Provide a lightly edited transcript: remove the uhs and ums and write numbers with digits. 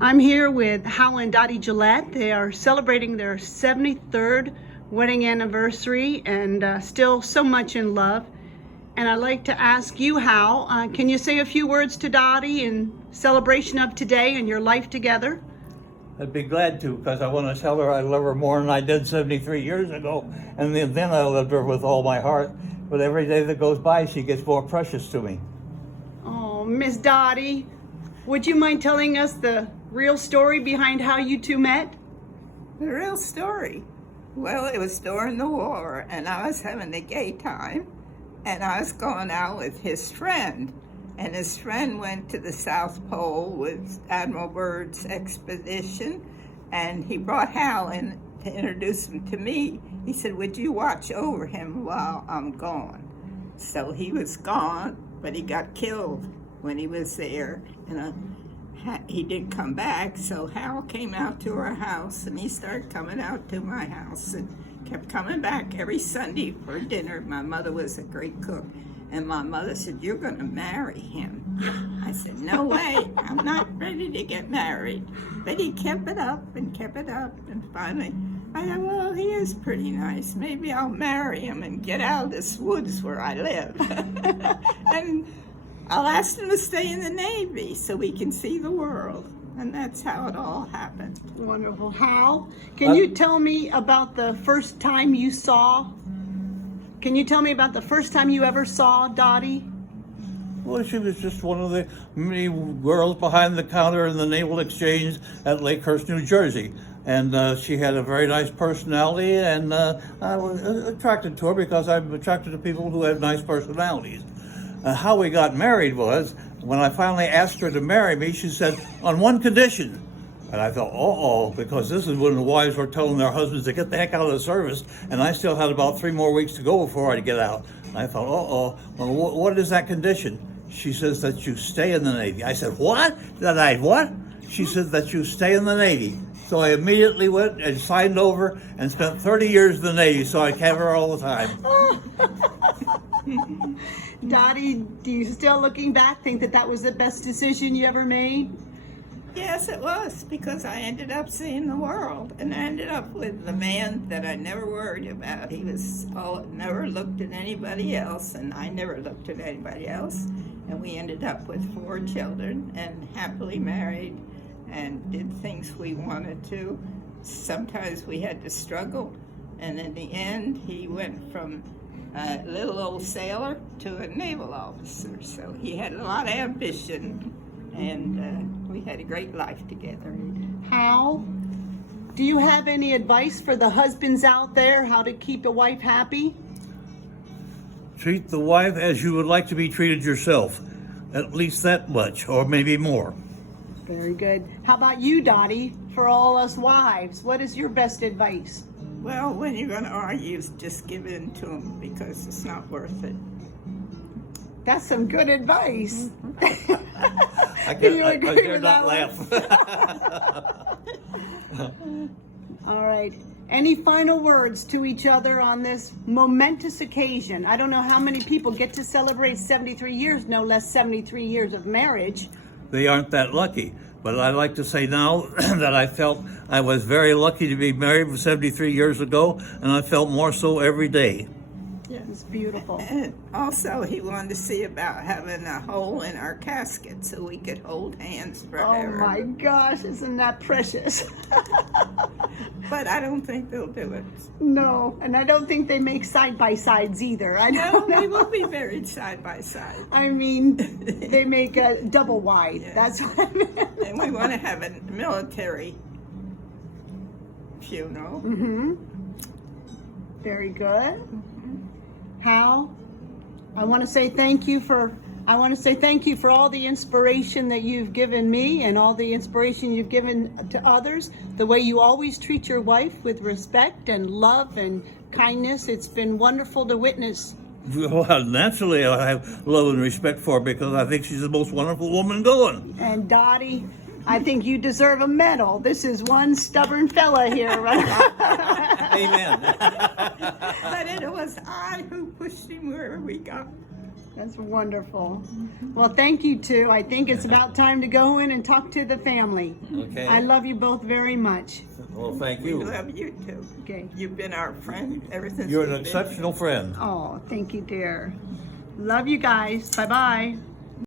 I'm here with Hal and Dottie Gillette. They are celebrating their 73rd wedding anniversary and still so much in love. And I'd like to ask you, Hal, can you say a few words to Dottie in celebration of today and your life together? I'd be glad to, because I want to tell her I love her more than I did 73 years ago. And then I loved her with all my heart. But every day that goes by, she gets more precious to me. Oh, Miss Dottie, would you mind telling us the real story behind how you two met? The real story? Well, it was during the war, and I was having a gay time, and I was going out with his friend. And his friend went to the South Pole with Admiral Byrd's expedition, and he brought Hal in to introduce him to me. He said, "Would you watch over him while I'm gone?" So he was gone, but he got killed when he was there, and he didn't come back. So Hal came out to our house, and he started coming out to my house and kept coming back every Sunday for dinner. My mother was a great cook. And my mother said, "You're going to marry him." I said, "No way, I'm not ready to get married." But he kept it up, and finally I thought, well, he is pretty nice. Maybe I'll marry him and get out of this woods where I live. And I'll ask him to stay in the Navy so we can see the world. And that's how it all happened. Wonderful. Hal, can you tell me about the first time you saw? Can you tell me about the first time you ever saw Dottie? Well, she was just one of the many girls behind the counter in the Naval Exchange at Lakehurst, New Jersey. And she had a very nice personality, and I was attracted to her because I'm attracted to people who have nice personalities. How we got married was, when I finally asked her to marry me, she said, "On one condition." And I thought, uh-oh, because this is when the wives were telling their husbands to get the heck out of the service, and I still had about 3 more weeks to go before I'd get out. And I thought, uh-oh, well, what is that condition? She says that you stay in the Navy. I said, what? That I what? She said that you stay in the Navy. So I immediately went and signed over and spent 30 years in the Navy, so I have her all the time. Dottie, do you still, looking back, think that that was the best decision you ever made? Yes, it was, because I ended up seeing the world, and I ended up with the man that I never worried about. He was never looked at anybody else, and I never looked at anybody else. And we ended up with 4 children and happily married and did things we wanted to. Sometimes we had to struggle, and in the end, he went from a little old sailor to a naval officer. So he had a lot of ambition, and we had a great life together. Hal, do you have any advice for the husbands out there, how to keep a wife happy? Treat the wife as you would like to be treated yourself. At least that much, or maybe more. Very good. How about you, Dottie? For all us wives, what is your best advice? Well, when you're going to argue, just give in to them, because it's not worth it. That's some good advice. I dare not laugh. All right. Any final words to each other on this momentous occasion? I don't know how many people get to celebrate 73 years, no less 73 years of marriage. They aren't that lucky. But I'd like to say now that I felt I was very lucky to be married 73 years ago, and I felt more so every day. Yeah, it's beautiful. And also, he wanted to see about having a hole in our casket so we could hold hands forever. Oh my gosh, isn't that precious? But I don't think they'll do it. No, and I don't think they make side-by-sides either. I No, don't know. we will be married side by side. I mean, they make a double wide. Yes. That's what I meant. And we want to have a military funeral. Mm-hmm. Very good. Hal, I want to say thank you for all the inspiration that you've given me and all the inspiration you've given to others. The way you always treat your wife with respect and love and kindness. It's been wonderful to witness. Well, naturally, I have love and respect for her because I think she's the most wonderful woman going. And Dottie, I think you deserve a medal. This is one stubborn fella here, right? Amen. But it was I who pushed him where we got. That's wonderful. Well, thank you too. I think it's about time to go in and talk to the family. Okay. I love you both very much. Well, thank We you. love you too. Okay. You've been our friend ever since You're an we've been exceptional friend. Oh, thank you, dear. Love you guys. Bye-bye.